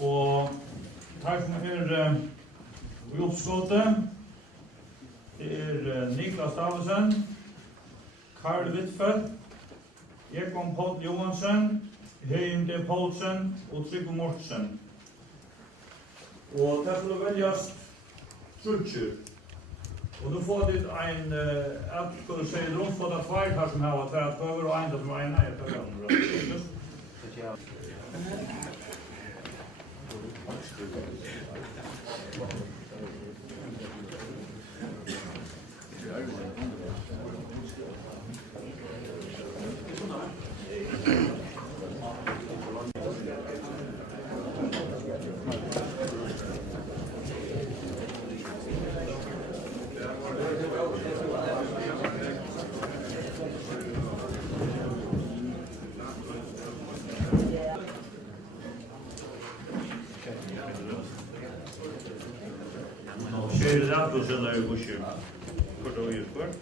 Og takk for i oppskottet. Det Niklas Davidsen, Karl Wittfeldt, Jekon Podd Johansen, Heim D. Poulsen og Trygve Mortensen. Og det skulle velges trutcher. Og du får dit en, at skulle si rundt for det tvær her som har vært over og en som er en eier til hverandre. Det är då så där vi kör. Kort och djupare.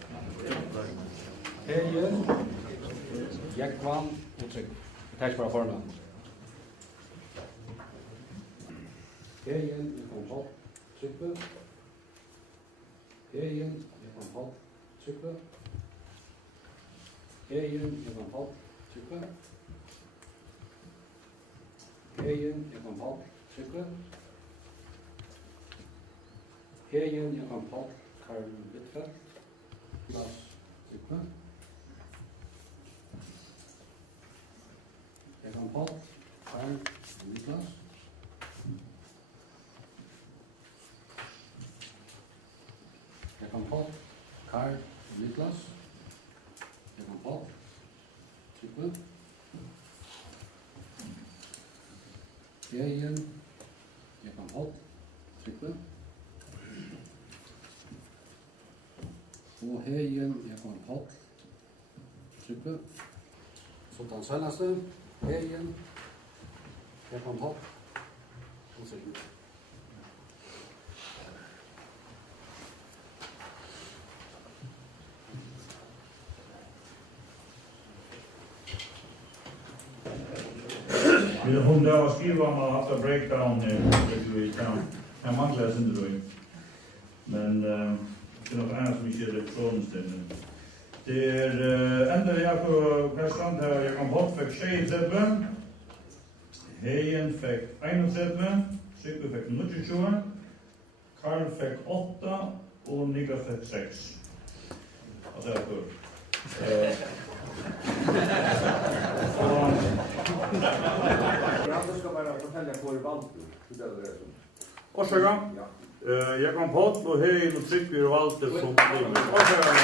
Hej, Jackman och tryck. Tack för formen. Hej, jag kommer på tryck. Hej, jag kommer på tryck. Hej, jag kommer på tryck. Hej, jag kommer på tryck. Hegen, jag kan på Karl Wittfeldt. Lars Tryggve. Jag kan på Karl Niklas. Jag kan på Karl Niklas. Jag kan på Tryggve. Hegen, jag kan på Tryggve. Og Hegen, jeg kommer på Tryggve. Så den seneste, Hegen, jeg kommer på og Tryggve. Hun der var skriver om at have haft breakdown her mangler jeg sådan det. Men det er noget andet som ikke er elektronisk. Det er enda jeg på Kastland her, jeg kom på, fik 36, Heien fik 31, Trygve fik 29, Karl fik 8 og Niklas fik 6. Og så er det godt. Jag ska bara fortälja hvor valgt du det är som. Varsågod. Jag kom på och Heien och Trygve valde som. Varsågod.